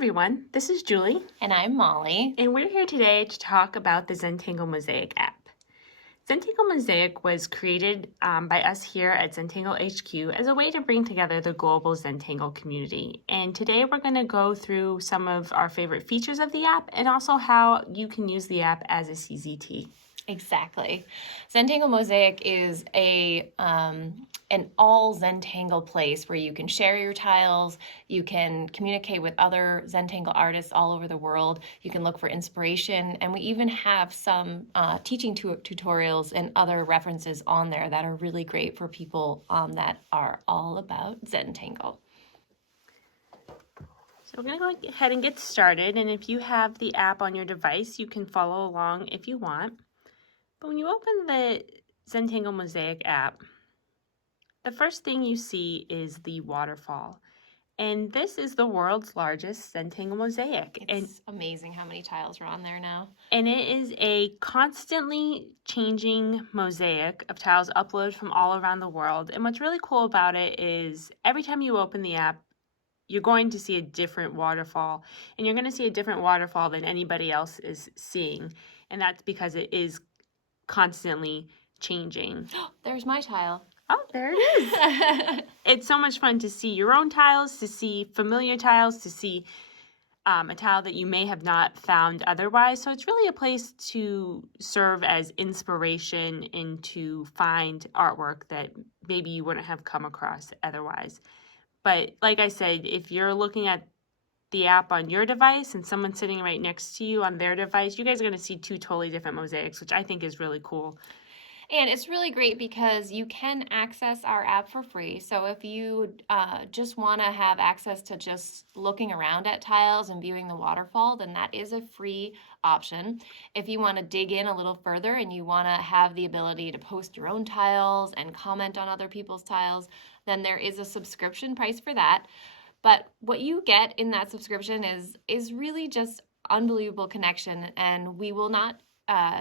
everyone, this is Julie, And I'm Molly. and we're here today to talk about the Zentangle Mosaic app. Zentangle Mosaic was created by us here at Zentangle HQ as a way to bring together the global Zentangle community. And today we're going to go through some of our favorite features of the app and also how you can use the app as a CZT. Exactly. Zentangle Mosaic is an all Zentangle place where you can share your tiles, you can communicate with other Zentangle artists all over the world, you can look for inspiration, and we even have some teaching tutorials and other references on there that are really great for people that are all about Zentangle. So we're going to go ahead and get started, and if you have the app on your device, you can follow along if you want. But when you open the Zentangle Mosaic app, the first thing you see is the waterfall. And this is the world's largest Zentangle mosaic. It's amazing how many tiles are on there now. And it is a constantly changing mosaic of tiles uploaded from all around the world. And what's really cool about it is every time you open the app, you're going to see a different waterfall. And you're going to see a different waterfall than anybody else is seeing. And that's because it is constantly changing. There's my tile. Oh, there it is. It's so much fun to see your own tiles, to see familiar tiles, to see a tile that you may have not found otherwise. So it's really a place to serve as inspiration and to find artwork that maybe you wouldn't have come across otherwise. But like I said, if you're looking at the app on your device and someone sitting right next to you on their device, you guys are going to see two totally different mosaics, which I think is really cool. And it's really great because you can access our app for free. So if you just want to have access to just looking around at tiles and viewing the waterfall, then that is a free option. If you want to dig in a little further and you want to have the ability to post your own tiles and comment on other people's tiles, then there is a subscription price for that. But what you get in that subscription is really just unbelievable connection, and we will not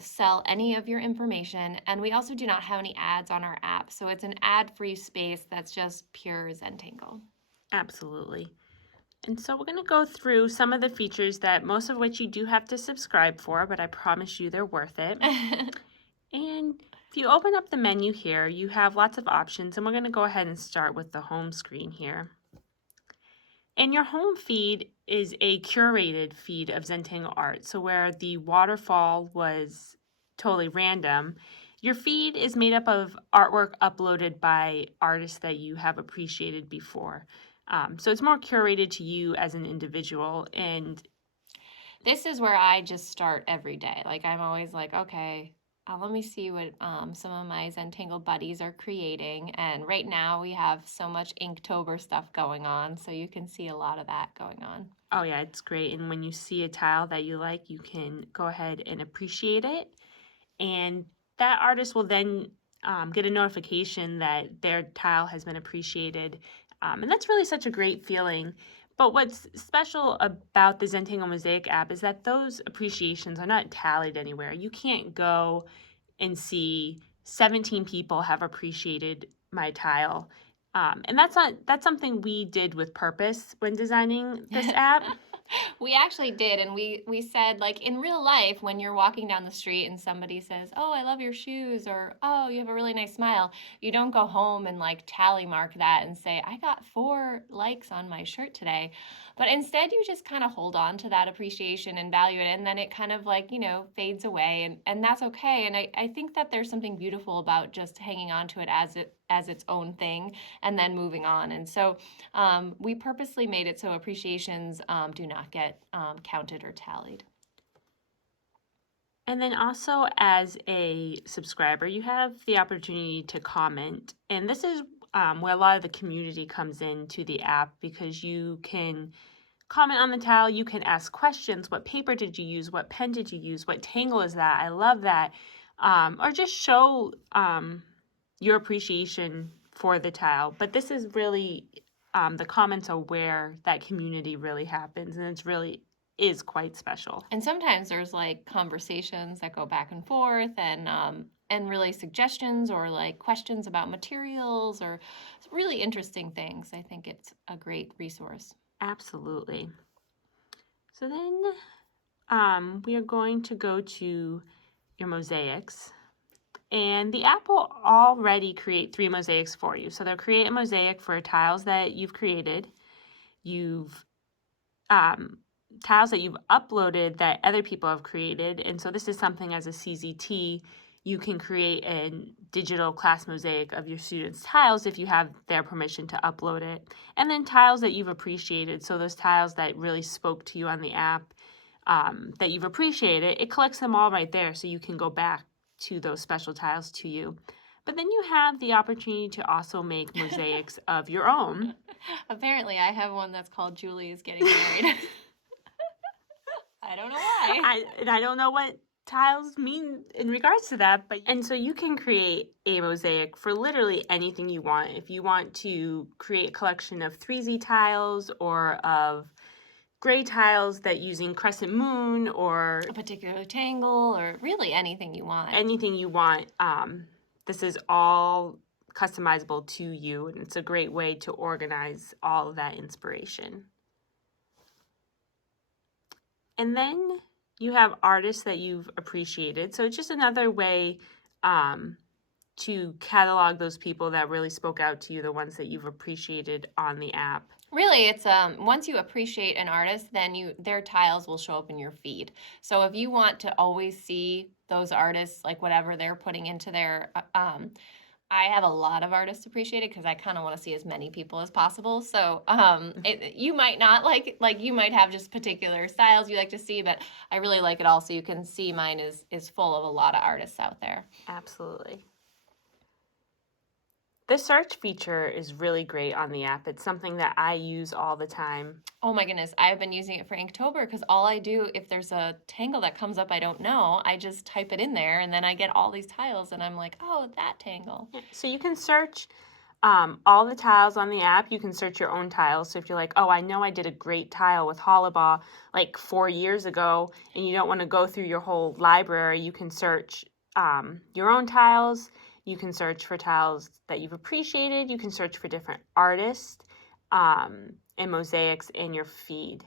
sell any of your information, and we also do not have any ads on our app, so it's an ad-free space that's just pure Zentangle. Absolutely. And so we're going to go through some of the features that most of which you do have to subscribe for, but I promise you they're worth it. And if you open up the menu here, you have lots of options, and we're going to go ahead and start with the home screen here. And your home feed is a curated feed of Zentangle art. So where the waterfall was totally random, your feed is made up of artwork uploaded by artists that you have appreciated before. So it's more curated to you as an individual. And this is where I just start every day. Like I'm always like, okay, let me see what some of my Zentangle buddies are creating. And right now we have so much Inktober stuff going on, so you can see a lot of that going on. Oh yeah, it's great. And when you see a tile that you like, you can go ahead and appreciate it. And that artist will then get a notification that their tile has been appreciated. And that's really such a great feeling. But what's special about the Zentangle Mosaic app is that those appreciations are not tallied anywhere. You can't go and see 17 people have appreciated my tile. And that's something we did with purpose when designing this app. We actually did, and we said, like, in real life, when you're walking down the street and somebody says, oh, I love your shoes, or oh, you have a really nice smile, you don't go home and like tally mark that and say, I got 4 likes on my shirt today. But instead you just kind of hold on to that appreciation and value it, and then it kind of like, fades away, and that's okay. And I think that there's something beautiful about just hanging on to it as its own thing and then moving on. And so we purposely made it so appreciations do not get counted or tallied. And then also as a subscriber, you have the opportunity to comment. And this is where a lot of the community comes into the app, because you can comment on the tile, you can ask questions. What paper did you use? What pen did you use? What tangle is that? I love that. Or just show your appreciation for the tile. But this is really, the comments are where that community really happens, and it's really is quite special. And sometimes there's like conversations that go back and forth, and really suggestions or like questions about materials or really interesting things. I think it's a great resource. Absolutely. So then we are going to go to your mosaics. And the app will already create 3 mosaics for you. So they'll create a mosaic for tiles that you've created. You've tiles that you've uploaded that other people have created. And so this is something as a CZT, you can create a digital class mosaic of your students' tiles if you have their permission to upload it. And then tiles that you've appreciated. So those tiles that really spoke to you on the app that you've appreciated, it collects them all right there so you can go back to those special tiles to you. But then you have the opportunity to also make mosaics of your own. Apparently, I have one that's called Julie is Getting Married. I don't know why. I don't know what tiles mean in regards to that, and so you can create a mosaic for literally anything you want. If you want to create a collection of 3Z tiles or of gray tiles that using crescent moon or A particular tangle or really anything you want. Anything you want. This is all customizable to you, and it's a great way to organize all of that inspiration. And then you have artists that you've appreciated. So it's just another way to catalog those people that really spoke out to you, the ones that you've appreciated on the app. Really, it's once you appreciate an artist, then their tiles will show up in your feed. So if you want to always see those artists, like whatever they're putting into their I have a lot of artists appreciated because I kind of want to see as many people as possible. So you might not like you might have just particular styles you like to see, but I really like it all. So you can see mine is full of a lot of artists out there. Absolutely. The search feature is really great on the app. It's something that I use all the time. Oh my goodness, I've been using it for Inktober because all I do, if there's a tangle that comes up I don't know, I just type it in there and then I get all these tiles and I'm like, oh, that tangle. So you can search all the tiles on the app. You can search your own tiles. So if you're like, oh, I know I did a great tile with Hollabaugh like 4 years ago, and you don't want to go through your whole library, you can search your own tiles. You can search for tiles that you've appreciated. You can search for different artists and mosaics in your feed.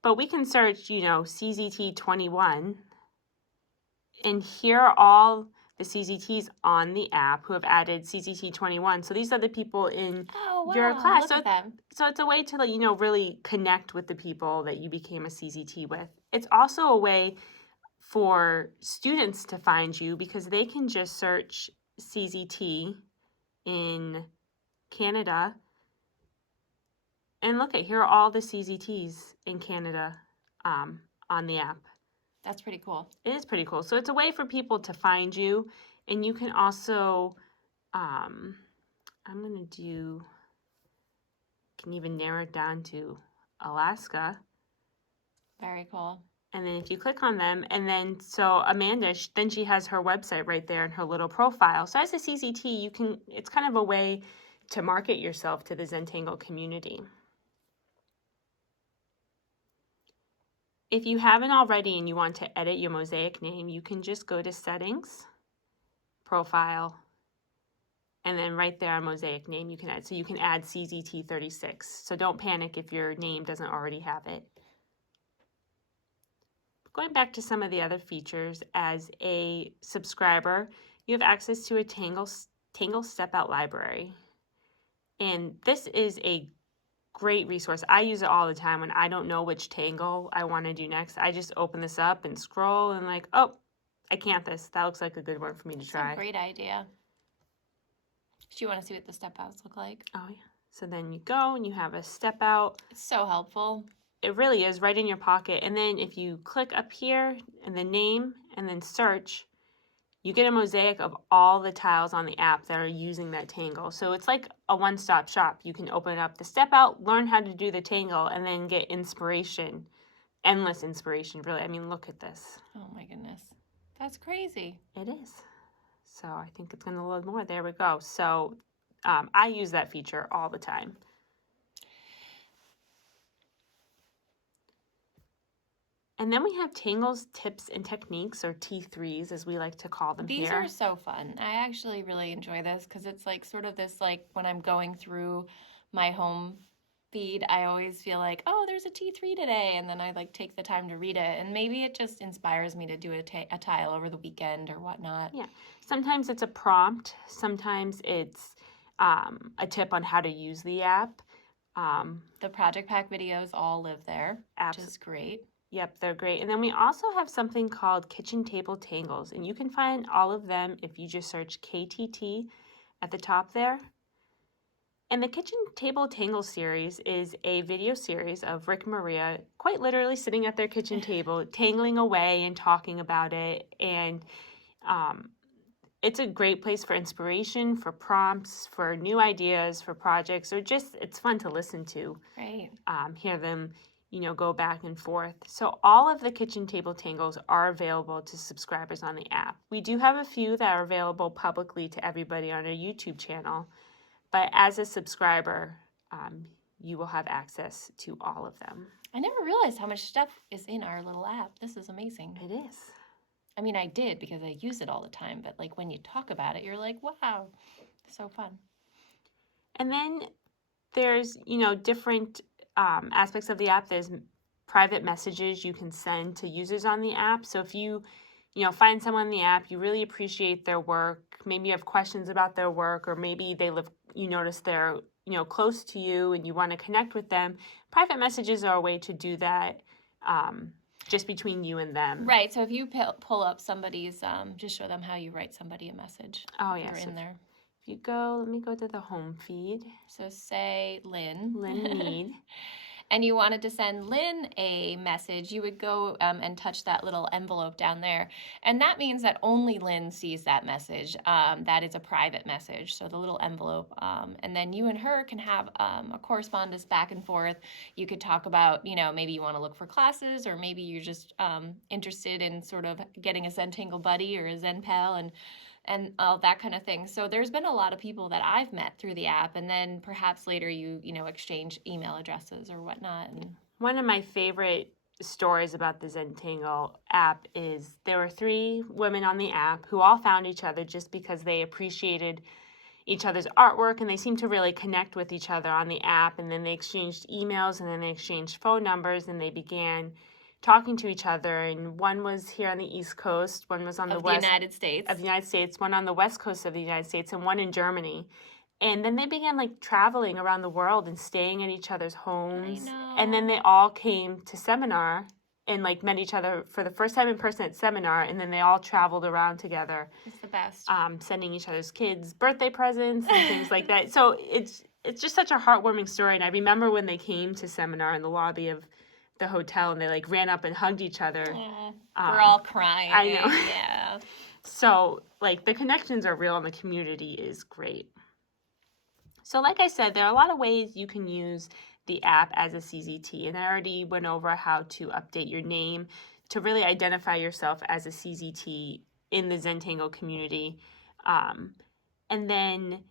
But we can search, CZT21. And here are all the CZTs on the app who have added CZT21. So these are the people in your class. Look at them. So it's a way to really connect with the people that you became a CZT with. It's also a way for students to find you because they can just search CZT in Canada and look at here are all the CZTs in Canada on the app. That's pretty cool. It is pretty cool. So it's a way for people to find you, and you can also can even narrow it down to Alaska. Very cool. And then if you click on them, and then so Amanda, then she has her website right there in her little profile. So as a CZT, it's kind of a way to market yourself to the Zentangle community. If you haven't already and you want to edit your mosaic name, you can just go to Settings, Profile, and then right there on Mosaic Name you can add. So you can add CZT36. So don't panic if your name doesn't already have it. Going back to some of the other features, as a subscriber, you have access to a Tangle Step Out library. And this is a great resource. I use it all the time when I don't know which tangle I want to do next. I just open this up and scroll and like, oh, Acanthus. That looks like a good one for me to try. That's a great idea. Do you want to see what the step outs look like? Oh, yeah. So then you go and you have a step out. It's so helpful. It really is right in your pocket. And then if you click up here and the name and then search, you get a mosaic of all the tiles on the app that are using that tangle. So it's like a one-stop shop. You can open up the step out, learn how to do the tangle, and then get inspiration. Endless inspiration, really. I mean, look at this. Oh my goodness. That's crazy. It is. So I think it's going to load more. There we go. So I use that feature all the time. And then we have Tangle's Tips and Techniques, or T3s, as we like to call them These here. are so fun. I actually really enjoy this because it's like sort of this, like when I'm going through my home feed, I always feel like, oh, there's a T3 today, and then I like take the time to read it, and maybe it just inspires me to do a tile over the weekend or whatnot. Yeah. Sometimes it's a prompt. Sometimes it's a tip on how to use the app. The project pack videos all live there, which is great. Yep, they're great. And then we also have something called Kitchen Table Tangles, and you can find all of them if you just search KTT at the top there. And the Kitchen Table Tangle series is a video series of Rick and Maria quite literally sitting at their kitchen table, tangling away and talking about it. And it's a great place for inspiration, for prompts, for new ideas, for projects, or just it's fun to listen to. Right. Hear them, go back and forth. So all of the Kitchen Table Tangles are available to subscribers on the app. We do have a few that are available publicly to everybody on our YouTube channel. But as a subscriber, you will have access to all of them. I never realized how much stuff is in our little app. This is amazing. It is. I mean, I did because I use it all the time, but like when you talk about it, you're like, wow, so fun. And then there's, different aspects of the app. There's private messages you can send to users on the app. So if you find someone in the app, you really appreciate their work, maybe you have questions about their work, or maybe you notice they're, close to you and you want to connect with them, private messages are a way to do that just between you and them. Right. So if you pull up somebody's, just show them how you write somebody a message. Oh, yeah. They're in there. If you go, let me go to the home feed. So say Lynn. Lynn Mead. And you wanted to send Lynn a message, you would go and touch that little envelope down there. And that means that only Lynn sees that message. That is a private message, so the little envelope. And then you and her can have a correspondence back and forth. You could talk about, maybe you want to look for classes, or maybe you're just interested in sort of getting a Zentangle buddy or a Zen pal, and all that kind of thing. So there's been a lot of people that I've met through the app, and then perhaps later you exchange email addresses or whatnot. And one of my favorite stories about the Zentangle app is there were 3 women on the app who all found each other just because they appreciated each other's artwork, and they seemed to really connect with each other on the app. And then they exchanged emails, and then they exchanged phone numbers, and they began talking to each other. And one was here on the East Coast, one was on the West United States. Of the United States, one on the West Coast of the United States, and one in Germany. And then they began traveling around the world and staying at each other's homes. I know. And then they all came to seminar and met each other for the first time in person at seminar. And then they all traveled around together. It's the best. Sending each other's kids birthday presents and things like that. So it's just such a heartwarming story. And I remember when they came to seminar in the lobby of the hotel, and they ran up and hugged each other. We're all crying. I know. Yeah. So the connections are real, and the community is great. So like I said, there are a lot of ways you can use the app as a CZT, and I already went over how to update your name to really identify yourself as a CZT in the Zentangle community. And then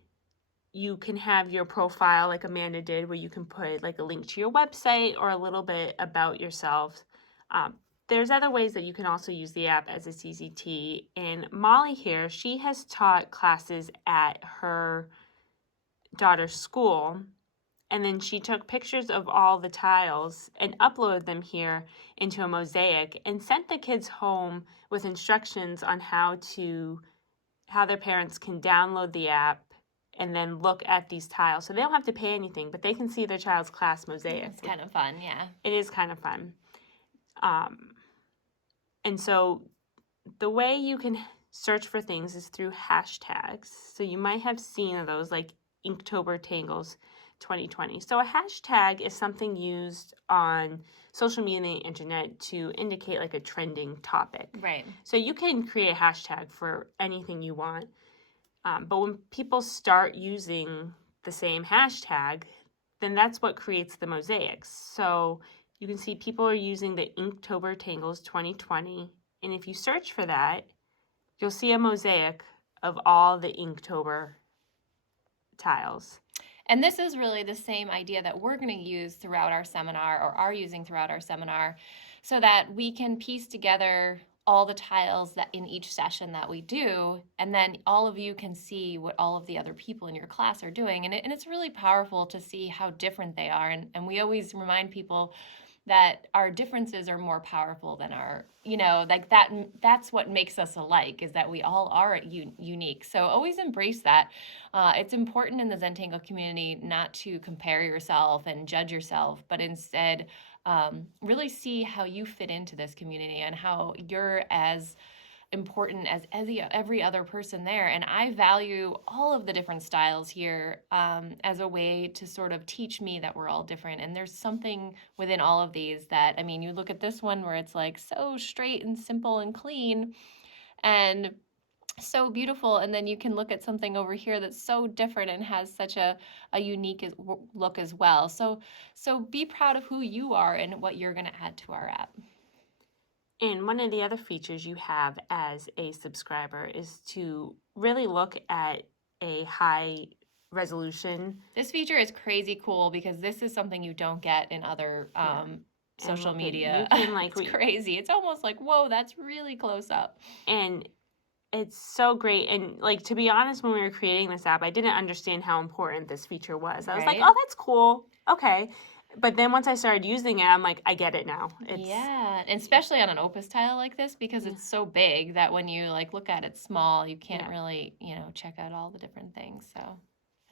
you can have your profile like Amanda did, where you can put a link to your website or a little bit about yourself. There's other ways that you can also use the app as a CZT. And Molly here, she has taught classes at her daughter's school, and then she took pictures of all the tiles and uploaded them here into a mosaic and sent the kids home with instructions on how their parents can download the app and then look at these tiles. So they don't have to pay anything, but they can see their child's class mosaic. It's kind of fun, yeah. It is kind of fun. And so the way you can search for things is through hashtags. So you might have seen those like Inktober Tangles 2020. So a hashtag is something used on social media and the internet to indicate a trending topic. Right. So you can create a hashtag for anything you want. But when people start using the same hashtag, then that's what creates the mosaics. So you can see people are using the Inktober Tangles 2020. And if you search for that, you'll see a mosaic of all the Inktober tiles. And this is really the same idea that we're going to use throughout our seminar, or are using throughout our seminar, so that we can piece together all the tiles that in each session that we do, and then all of you can see what all of the other people in your class are doing. And it's really powerful to see how different they are. And we always remind people that our differences are more powerful than our, like that's what makes us alike, is that we all are unique. So always embrace that. It's important in the Zentangle community not to compare yourself and judge yourself, but instead really see how you fit into this community and how you're as important as every other person there. And I value all of the different styles here as a way to sort of teach me that we're all different. And there's something within all of these that, I mean, you look at this one where it's like so straight and simple and clean and so beautiful, and then you can look at something over here that's so different and has such a unique look as well. So be proud of who you are and what you're going to add to our app. And one of the other features you have as a subscriber is to really look at a high resolution. This feature is crazy cool because this is something you don't get in other social media. It's crazy. It's almost like, whoa, that's really close up. And it's so great. And like, to be honest, when we were creating this app, I didn't understand how important this feature was. I was like, oh, that's cool. Okay. But then once I started using it, I'm like, I get it now. Yeah, and especially on an opus tile like this, because it's so big that when you like look at it small, you can't really, check out all the different things. So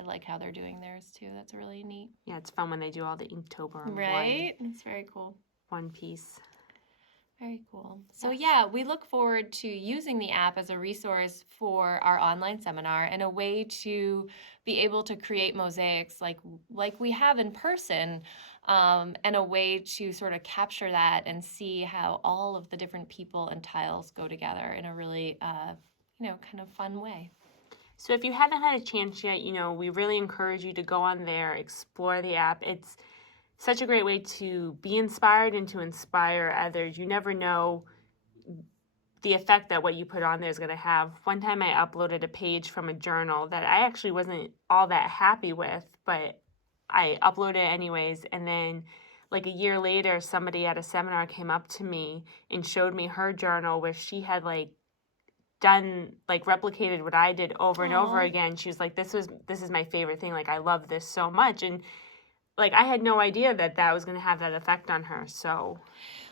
I like how they're doing theirs too. That's really neat. Yeah, it's fun when they do all the Inktober. Right? It's very cool. One piece. Very cool. So yeah, we look forward to using the app as a resource for our online seminar and a way to be able to create mosaics like we have in person, and a way to sort of capture that and see how all of the different people and tiles go together in a really, kind of fun way. So if you haven't had a chance yet, we really encourage you to go on there, explore the app. It's such a great way to be inspired and to inspire others. You never know the effect that what you put on there is going to have. One time I uploaded a page from a journal that I actually wasn't all that happy with, but I uploaded it anyways. And then like a year later, somebody at a seminar came up to me and showed me her journal where she had replicated what I did over and over again. She was like, this is my favorite thing. Like, I love this so much. And like, I had no idea that was going to have that effect on her. So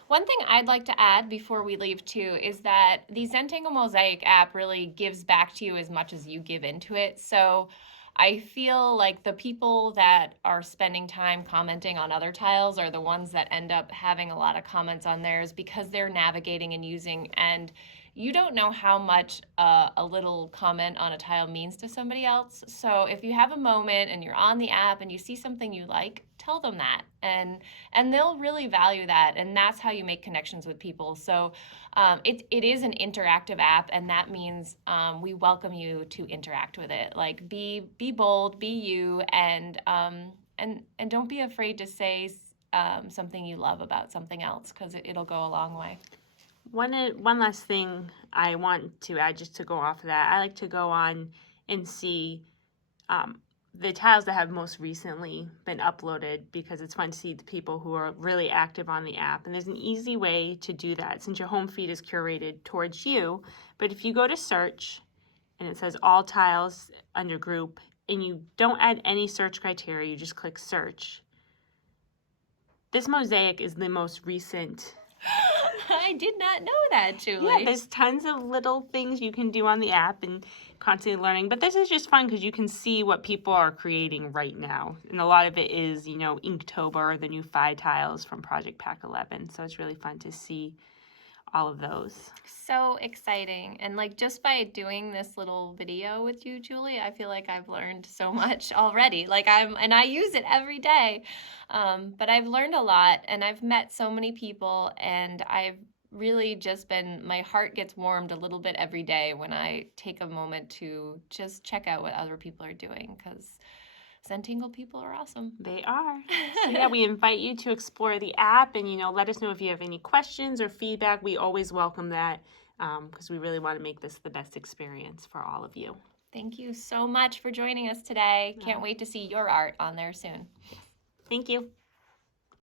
one thing I'd like to add before we leave too is that the Zentangle Mosaic app really gives back to you as much as you give into it. So I feel like the people that are spending time commenting on other tiles are the ones that end up having a lot of comments on theirs because they're navigating and using, and you don't know how much a little comment on a tile means to somebody else. So if you have a moment and you're on the app and you see something you like, tell them that, and they'll really value that, and that's how you make connections with people. So it is an interactive app, and that means we welcome you to interact with it. Like, be bold, be you, and don't be afraid to say something you love about something else, because it'll go a long way. One last thing I want to add, just to go off of that, I like to go on and see the tiles that have most recently been uploaded, because it's fun to see the people who are really active on the app. And there's an easy way to do that since your home feed is curated towards you. But if you go to search and it says all tiles under group, and you don't add any search criteria, you just click search. This mosaic is the most recent. I did not know that, Julie. Yeah, there's tons of little things you can do on the app and constantly learning. But this is just fun because you can see what people are creating right now. And a lot of it is, Inktober, the new 5 tiles from Project Pack 11. So it's really fun to see all of those. So exciting. And just by doing this little video with you, Julie, I feel like I've learned so much already. And I use it every day. But I've learned a lot, and I've met so many people, and I've really just my heart gets warmed a little bit every day when I take a moment to just check out what other people are doing, because Zentangle people are awesome. They are. So yeah, we invite you to explore the app, and let us know if you have any questions or feedback. We always welcome that, because we really want to make this the best experience for all of you. Thank you so much for joining us today. Can't wait to see your art on there soon. Thank you.